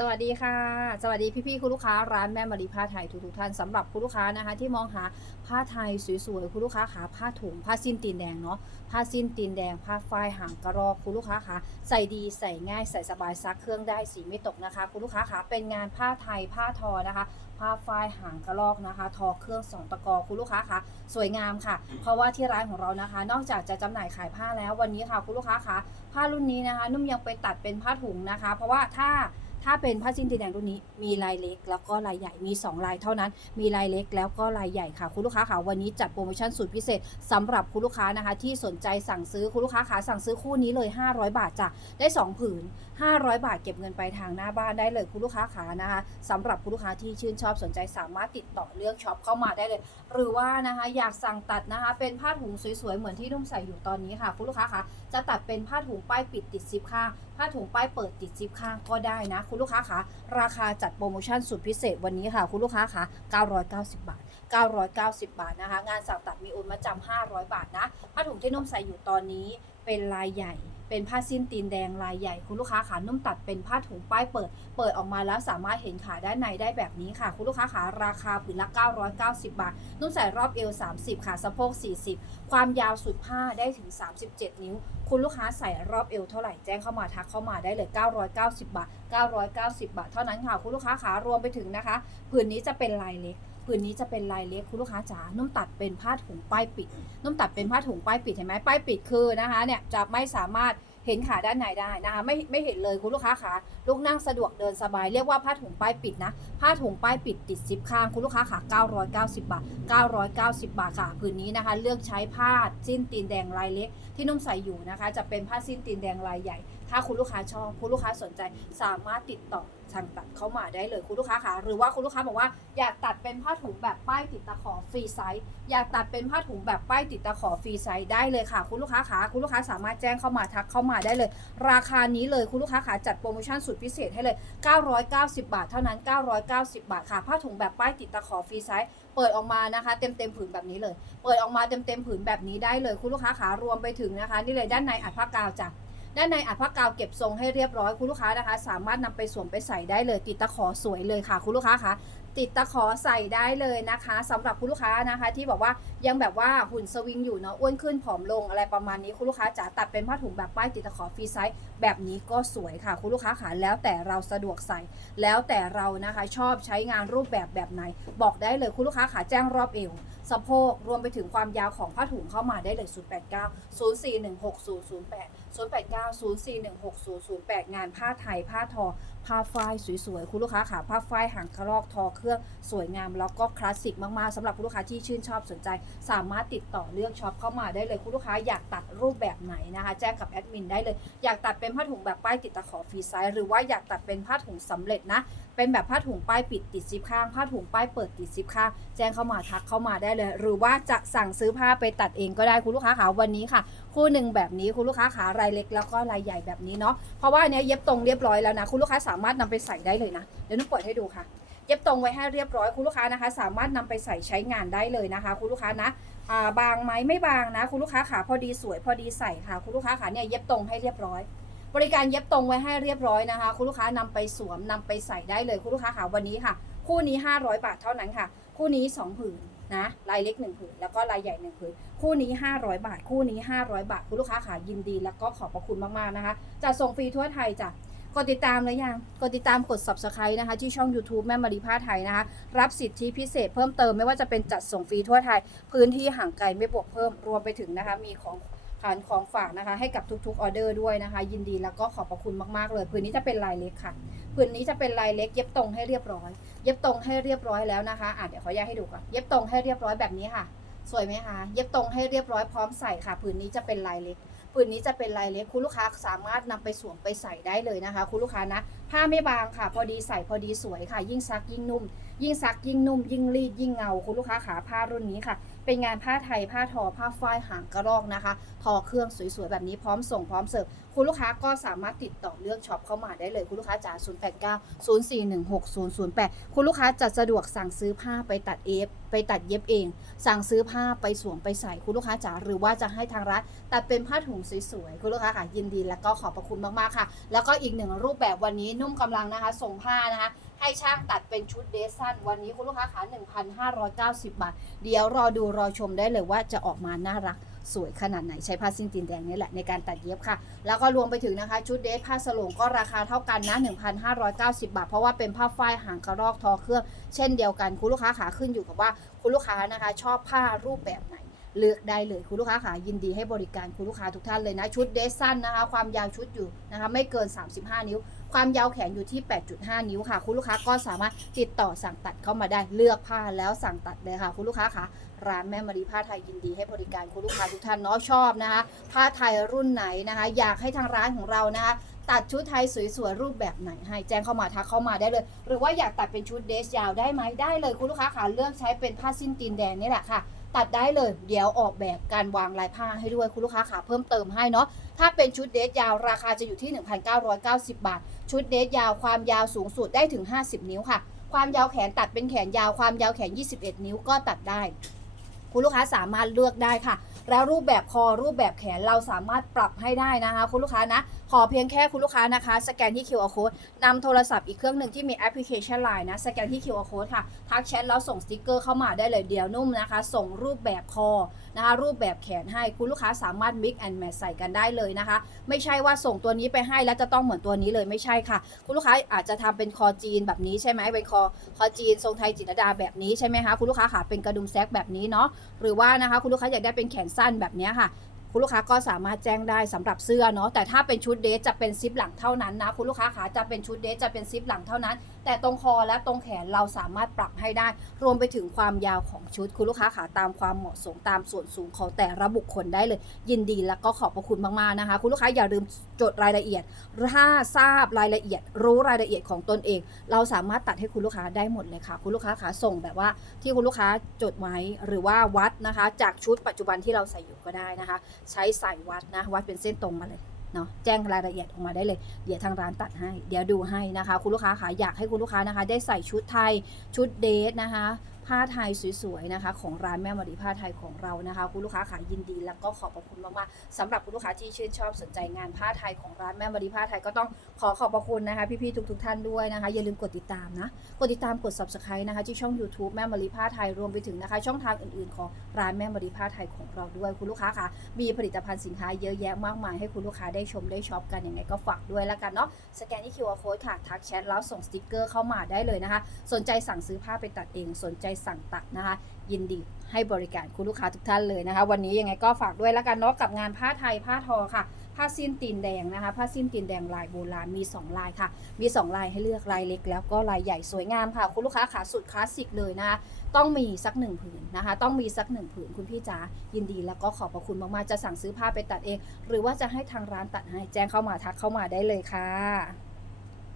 สวัสดีค่ะ สวัสดีพี่ๆคุณลูกค้าร้านแม่มารีผ้าไทยทุกๆท่านสำหรับคุณลูกค้านะคะ ที่มองหาผ้าไทยสวยๆคุณลูกค้าขาผ้าถุงผ้าสิ้นตีนแดงเนาะผ้าสิ้นตีนแดง ผ้าฝ้ายหางกระรอกคุณลูกค้าขาใส่ดีใส่ง่ายใส่สบายซักเครื่องได้สีไม่ตกนะคะ คุณลูกค้าขาเป็นงานผ้าไทยผ้าทอนะคะ ผ้าฝ้ายหางกระรอกนะคะ ทอเครื่องสองตะกอคุณลูกค้าคะสวยงามค่ะ เพราะว่าที่ร้านของเรานะคะ นอกจากจะจำหน่ายขายผ้าแล้ววันนี้ค่ะคุณลูกค้าคะผ้ารุ่นนี้นะคะ นุ่มยังไปตัดเป็นผ้าถุงนะคะ เพราะว่าถ้า ถ้าเป็นผ้าสิ้นตีนแดงรุ่นนี้มีลายเล็ก แล้วก็ลายใหญ่มี 2 ลายเท่านั้น มีลายเล็กแล้วก็ลายใหญ่ค่ะ คุณลูกค้าค่ะวันนี้จัดโปรโมชั่นสุดพิเศษสำหรับคุณลูกค้านะคะ ที่สนใจสั่งซื้อคุณลูกค้าขาสั่งซื้อคู่นี้เลย 500 บาทจ้ะได้ 2 ผืน 500 บาทเก็บเงินไปทางหน้าบ้านได้เลยคุณลูกค้าขานะคะสำหรับคุณลูกค้าที่ชื่นชอบสนใจสามารถติดต่อเลือกช็อปเข้ามาได้เลย หรือว่านะคะอยากสั่งตัดนะคะเป็นผ้าถุงสวยๆเหมือนที่นุ่มใส่อยู่ตอนนี้ค่ะ คุณลูกค้าคะจะตัดเป็นผ้าถุงป้ายปิดติดซิปข้าง ผ้าถุงป้ายเปิดติดซิปข้างก็ได้นะ คุณลูกค้าคะราคาจัดโปรโมชั่นสุดพิเศษวันนี้ค่ะ คุณลูกค้าคะ990 บาท 990 บาทนะคะ งานสั่งตัดมีโอนมาจำ500 บาทนะผ้าถุงที่นุ่มใส่อยู่ตอนนี้เป็นลายใหญ่เป็นผ้าสิ้นตีนแดงลายใหญ่คุณลูกค้าขานุ่มตัดเป็นผ้าถุงป้ายเปิด เปิดออกมาแล้วสามารถเห็นขาด้านในได้แบบนี้ค่ะ คุณลูกค้าขาราคาผืนละ 990 บาท นุ่มใส่รอบเอว 30 ค่ะสะโพก 40 ความยาวสุดผ้าได้ถึง 37 นิ้ว คุณลูกค้าใส่รอบเอวเท่าไหร่แจ้งเข้ามาทักเข้ามาได้เลย 990 บาท 990 บาท เท่านั้นค่ะคุณลูกค้าขารวมไปถึงนะคะผืนนี้จะเป็นลายเล็กผืนนี้จะเป็นลายเล็กคุณลูกค้าจ๋านุ่มตัดเป็นผ้าถุงป้ายปิด นุ่มตัดเป็นผ้าถุงป้ายปิดเห็นไหมป้ายปิดคือนะคะเนี่ยจะไม่สามารถ เห็นขาด้านในได้นะคะไม่ไม่เห็นเลยคุณลูกค้าขาลูกนั่งสะดวกเดินสบาย เรียกว่าผ้าถุงป้ายปิดนะ ผ้าถุงป้ายปิดติดซิปข้างคุณลูกค้าขา990 บาท 990 บาทค่ะผืนนี้นะคะ เลือกใช้ผ้าสิ้นตีนแดงลายเล็ก ที่นุ่มใส่อยู่นะคะ จะเป็นผ้าสิ้นตีนแดงลายใหญ่ ถ้าคุณลูกค้าชอบคุณลูกค้าสนใจสามารถติดต่อ สั่งตัดเข้ามาได้เลยคุณลูกค้าค่ะหรือว่าคุณลูกค้าบอกว่าอยากตัดเป็นผ้าถุงแบบป้ายติดตะขอฟรีไซส์อยากตัดเป็นผ้าถุงแบบป้ายติดตะขอฟรีไซส์ได้เลยค่ะ คุณลูกค้าขาคุณลูกค้าสามารถแจ้งเข้ามาทักเข้ามาได้เลย ราคานี้เลยคุณลูกค้าขาจัดโปรโมชั่นสุดพิเศษให้เลย 990 บาท เท่านั้น 990 บาทค่ะผ้าถุงแบบป้ายติดตะขอฟรีไซส์เปิดออกมานะคะเต็มเต็มผืนแบบนี้เลย เปิดออกมาเต็มเต็มผืนแบบนี้ได้เลยคุณลูกค้าขารวมไปถึงนะคะ นี่เลยด้านในอัดผ้ากาวจ้ะ ด้านในอัดผ้ากาวเก็บทรงให้เรียบร้อยคุณลูกค้านะคะ สามารถนำไปสวมไปใส่ได้เลย ติดตะขอสวยเลยค่ะ คุณลูกค้าคะติดตะขอใส่ได้เลยนะคะสำหรับคุณลูกค้านะคะ ที่บอกว่ายังแบบว่าหุ่นสวิงอยู่เนาะอ้วนขึ้นผอมลงอะไรประมาณนี้คุณลูกค้าจ๋าตัดเป็นผ้าถุงแบบป้ายติดตะขอฟรีไซส์แบบนี้ก็สวยค่ะ คุณลูกค้าค่ะแล้วแต่เราสะดวกใส่ แล้วแต่เรานะคะชอบใช้งานรูปแบบแบบไหน บอกได้เลยคุณลูกค้าขาแจ้งรอบเอวสะโพกรวมไปถึงความยาวของผ้าถุงเข้ามาได้เลย 089 0890416008 งานผ้าไทย ผ้าทอ ผ้าฝ้ายสวยๆ คุณลูกค้าขาผ้าฝ้ายหางกระรอกทอเครื่องสวยงาม แล้วก็คลาสสิกมากๆสำหรับคุณลูกค้าที่ชื่นชอบสนใจ สามารถติดต่อเลือกช็อปเข้ามาได้เลยคุณลูกค้าอยากตัดรูปแบบไหนนะคะ แจ้งกับแอดมินได้เลย อยากตัดเป็นผ้าถุงแบบป้ายติดตะขอฟรีไซส์หรือว่าอยากตัดเป็นผ้าถุงสำเร็จนะเป็นแบบผ้าถุงป้ายปิดติดซิปข้าง ผ้าถุงป้ายเปิดติดซิปข้าง แจ้งเข้ามาทักเข้ามาได้เลย หรือว่าจะสั่งซื้อผ้าไปตัดเองก็ได้คุณลูกค้าขาวันนี้ค่ะ คู่หนึ่งแบบนี้คุณลูกค้าขารายเล็กแล้วก็รายใหญ่แบบนี้เนาะเพราะว่าอันเนี้ยเย็บตรงเรียบร้อยแล้วนะคุณลูกค้าสามารถนำไปใส่ได้เลยนะเดี๋ยวนุ่นเปิดให้ดูค่ะ เย็บตรงไว้ให้เรียบร้อยคุณลูกค้านะคะ สามารถนำไปใส่ใช้งานได้เลยนะคะ คุณลูกค้านะาบางไหมไม่บางนะ คุณลูกค้าขาพอดีสวยพอดีใส่ค่ะ คุณลูกค้าขาเนี่ยเย็บตรงให้เรียบร้อย บริการเย็บตรงไว้ให้เรียบร้อยนะคะ คุณลูกค้านำไปสวมนำไปใส่ได้เลยคุณลูกค้าขาวันนี้ค่ะ คู่นี้ 500 บาทเท่านั้นค่ะ คู่นี้2ผืน นะลายเล็ก1ผืนแล้วก็ลายใหญ่1ผืนคู่นี้ 500 บาท คู่นี้ 500 บาท คุณลูกค้าขายินดี แล้วก็ขอบพระคุณมากๆนะคะจะส่งฟรีทั่วไทยจ้ะกดติดตามเลยยังกดติดตามกด subscribe นะคะ ที่ช่อง YouTube แม่มารีผ้าไทยนะคะ รับสิทธิพิเศษเพิ่มเติมไม่ว่าจะเป็นจัดส่งฟรีทั่วไทย พื้นที่ห่างไกลไม่บวกเพิ่มรวมไปถึงนะคะมีของ ขานของฝากนะคะ ให้กับทุกๆออเดอร์ด้วยนะคะ ยินดีแล้วก็ขอบพระคุณมากๆเลยพื้นนี้จะเป็นลายเล็กค่ะผืนนี้จะเป็นลายเล็กเย็บตรงให้เรียบร้อย เย็บตรงให้เรียบร้อยแล้วนะคะอะเดี๋ยวขออนุญาตให้ดูก่อนเย็บตรงให้เรียบร้อยแบบนี้ค่ะ สวยไหมคะเย็บตรงให้เรียบร้อยพร้อมใส่ค่ะผืนนี้จะเป็นลายเล็กผืนนี้จะเป็นลายเล็กคุณลูกค้าสามารถนำไปสวมไปใส่ได้เลยนะคะ คุณลูกค้านะ ผ้าไม่บางค่ะ พอดีใส่พอดีสวยค่ะ ยิ่งซักยิ่งนุ่ม ยิ่งซักยิ่งนุ่ม ยิ่งรีดยิ่งเงาคุณลูกค้าขาผ้ารุ่นนี้ค่ะ เป็นงานผ้าไทยผ้าทอผ้าฝ้ายหางกระรอกนะคะ ทอเครื่องสวยๆแบบนี้พร้อมส่งพร้อมเสิร์ฟคุณลูกค้าก็สามารถติดต่อเลือกช็อปเข้ามาได้เลยคุณลูกค้าจ๋า089 0416 008 คุณลูกค้าจะสะดวกสั่งซื้อผ้าไปตัดเอฟไปตัดเย็บเอง สั่งซื้อผ้าไปสวมไปใส่คุณลูกค้าจ๋าหรือว่าจะให้ทางร้านตัดเป็นผ้าถุงสวยๆคุณลูกค้าค่ะยินดี แล้วก็ขอบพระคุณมากๆค่ะ แล้วก็อีกหนึ่งรูปแบบวันนี้นุ่มกำลังนะคะ ส่งผ้านะคะ ให้ช่างตัดเป็นชุดเดรสสั้น วันนี้คุณลูกค้าขา1,590 บาท เดี๋ยวรอดูรอชมได้เลยว่าจะออกมาน่ารักสวยขนาดไหนใช้ผ้าสิ้นตีนแดงนี่แหละในการตัดเย็บค่ะ แล้วก็รวมไปถึงนะคะ ชุดเดรสผ้าสโลงก็ราคาเท่ากันนะ 1,590 บาท เพราะว่าเป็นผ้าฝ้ายหางกระรอกทอเครื่อง เช่นเดียวกันคุณลูกค้าขาขึ้นอยู่กับว่าคุณลูกค้านะคะ ชอบผ้ารูปแบบไหน เลือกได้เลยคุณลูกค้าขายินดีให้บริการคุณลูกค้าทุกท่านเลยนะชุดเดรสสั้นนะคะ ความยาวชุดอยู่นะคะไม่เกิน 35 นิ้ว ความยาวแขนอยู่ที่ 8.5 นิ้วค่ะ คุณลูกค้าก็สามารถติดต่อสั่งตัดเข้ามาได้เลือกผ้าแล้วสั่งตัดเลยค่ะ คุณลูกค้าคะร้านแม่มารีผ้าไทยยินดีให้บริการคุณลูกค้าทุกท่านเนาะชอบนะคะผ้าไทยรุ่นไหนนะคะ อยากให้ทางร้านของเรานะคะตัดชุดไทยสวยๆรูปแบบไหนให้แจ้งเข้ามาทักเข้ามาได้เลย หรือว่าอยากตัดเป็นชุดเดรสยาวได้ไหมได้เลยคุณลูกค้าขาเลือกใช้เป็นผ้าสิ้นตีนแดงนี่แหละค่ะ ตัดได้เลยเดี๋ยวออกแบบการวางลายผ้าให้ด้วยคุณลูกค้าขาเพิ่มเติมให้เนาะถ้าเป็นชุดเดรสยาวราคาจะอยู่ที่ 1,990 บาท ชุดเดรสยาวความยาวสูงสุดได้ถึง 50 นิ้วค่ะ ความยาวแขนตัดเป็นแขนยาวความยาวแขน 21 นิ้วก็ตัดได้ คุณลูกค้าสามารถเลือกได้ค่ะ แล้วรูปแบบคอรูปแบบแขนเราสามารถปรับให้ได้นะคะ คุณลูกค้านะ ขอเพียงแค่คุณลูกค้านะคะ สแกนที่ QR code นำโทรศัพท์อีกเครื่องหนึ่งที่มีแอปพลิเคชัน Line นะสแกนที่ QR code ค่ะทักแชทแล้วส่งสติกเกอร์เข้ามาได้เลยเดียวนุ่มนะคะ ส่งรูปแบบคอนะคะ รูปแบบแขนให้คุณลูกค้าสามารถ mix and match ใส่กันได้เลยนะคะ ไม่ใช่ว่าส่งตัวนี้ไปให้แล้วจะต้องเหมือนตัวนี้เลยไม่ใช่ค่ะ คุณลูกค้าอาจจะทำเป็นคอจีนแบบนี้ใช่ไหมเป็นคอคอจีนทรงไทยจิตรดาแบบนี้ใช่ไหมคะคุณลูกค้าค่ะเป็นกระดุมแซกแบบนี้เนาะหรือว่านะคะคุณลูกค้าอยากได้เป็นแขนสั้นแบบนี้ค่ะ คุณลูกค้าก็สามารถแจ้งได้สำหรับเสื้อเนาะแต่ถ้าเป็นชุดเดรสจะเป็นซิปหลังเท่านั้นนะคุณลูกค้าขาจะเป็นชุดเดรสจะเป็นซิปหลังเท่านั้น แต่ตรงคอและตรงแขนเราสามารถปรับให้ได้ รวมไปถึงความยาวของชุดคุณลูกค้าขาตามความเหมาะสมตามส่วนสูงของแต่ละบุคคลได้เลย ยินดีแล้วก็ขอบพระคุณมากๆนะคะ คุณลูกค้าอย่าลืมจดรายละเอียดถ้าทราบรายละเอียด รู้รายละเอียดของตนเอง เราสามารถตัดให้คุณลูกค้าได้หมดเลยค่ะ คุณลูกค้าขาส่งแบบว่าที่คุณลูกค้าจดไว้หรือว่าวัดนะคะ จากชุดปัจจุบันที่เราใส่อยู่ก็ได้นะคะใช้สายวัดนะวัดเป็นเส้นตรงมาเลยเนาะแจ้งรายละเอียดออกมาได้เลย เดี๋ยวทางร้านตัดให้ เดี๋ยวดูให้นะคะ คุณลูกค้าค่ะอยากให้คุณลูกค้านะคะ ได้ใส่ชุดไทยชุดเดทนะคะ ผ้าไทยสวยๆนะคะของร้านแม่มารีผ้าไทยของเรานะคะ คุณลูกค้าขายยินดี แล้วก็ขอบพระคุณมากๆสำหรับคุณลูกค้าที่ชื่นชอบสนใจงานผ้าไทยของร้านแม่มารีผ้าไทยก็ต้องขอขอบพระคุณนะคะ พี่ๆทุกๆท่านด้วยนะคะ อย่าลืมกดติดตามนะ กดติดตามกด subscribe นะคะที่ช่อง YouTube แม่มารีผ้าไทยรวมไปถึงนะคะ ช่องทางอื่นๆ ของร้านแม่มารีผ้าไทยของเราด้วยคุณลูกค้าค่ะมีผลิตภัณฑ์สินค้าเยอะแยะมากมายให้คุณลูกค้าได้ชมได้ช็อปกันยังไงก็ฝากด้วยแล้วกันเนาะสแกนที่ QR code ค่ะทักแชทแล้วส่งสติกเกอร์เข้ามาได้เลยนะคะ สนใจสั่งซื้อผ้าไปตัดเองสนใจสั่งตัดนะคะ ยินดีให้บริการคุณลูกค้าทุกท่านเลยนะคะ วันนี้ยังไงก็ฝากด้วยแล้วกันเนาะกับงานผ้าไทยผ้าทอค่ะผ้าสิ้นตีนแดงนะคะผ้าสิ้นตีนแดงลายโบราณมี 2 ลายค่ะ มี 2 ลายให้เลือกลายเล็ก แล้วก็ลายใหญ่สวยงามค่ะ คุณลูกค้าขาสุดคลาสสิกเลยนะคะต้องมีสักหนึ่งผืนนะคะ ต้องมีสักหนึ่งผืนคุณพี่จ๋ายินดีแล้วก็ขอบพระคุณมากๆจะสั่งซื้อผ้าไปตัดเอง หรือว่าจะให้ทางร้านตัดให้แจ้งเข้ามาทักเข้ามาได้เลยค่ะ